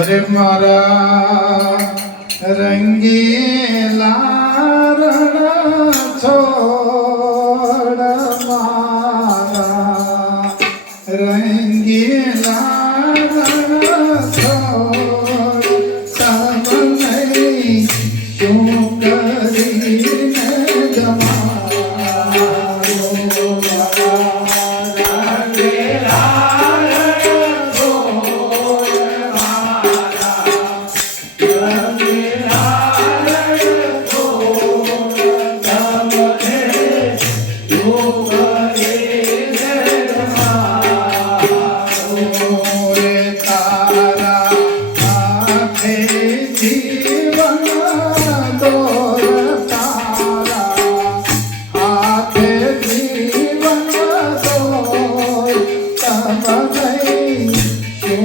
अरे मारा रंगीला रणा छो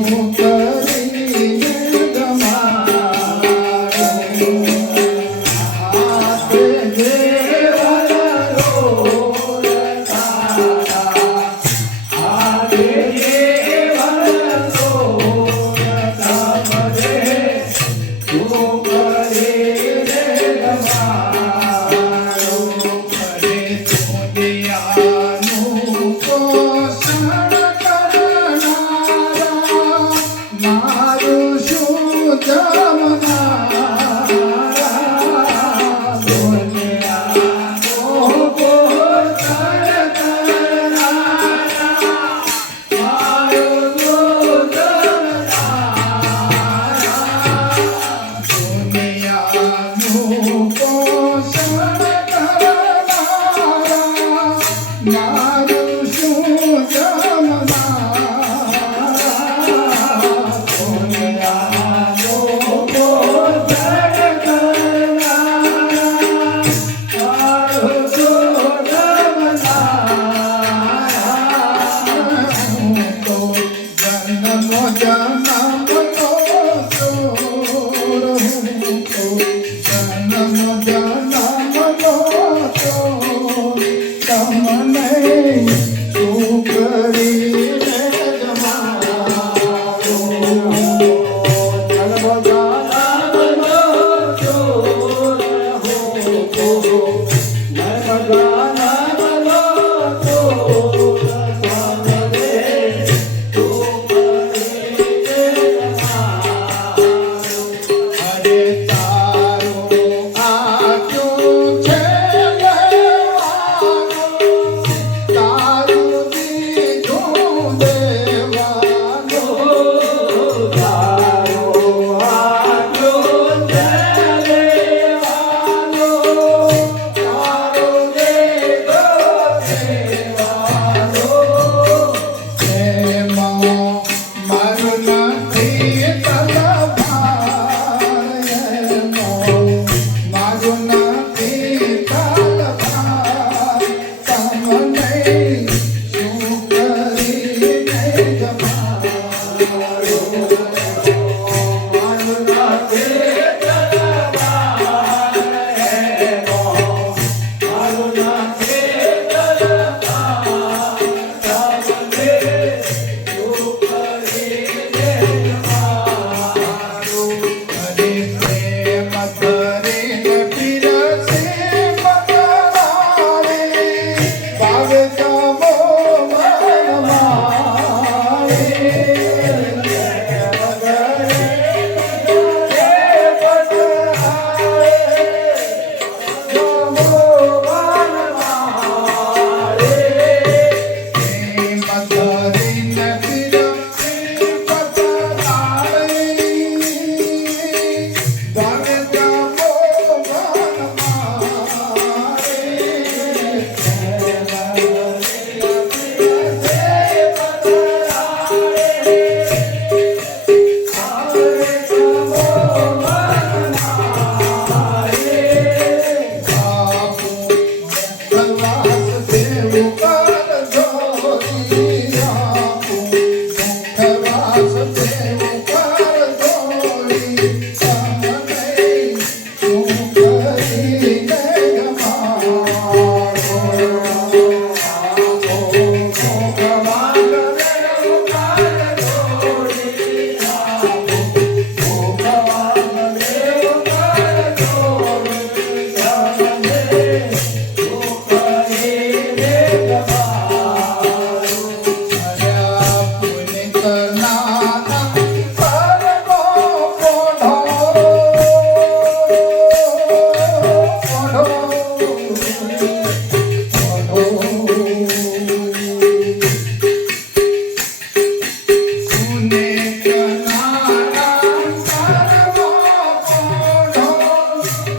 Senhor. મને શું કરી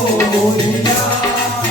Oh, yeah.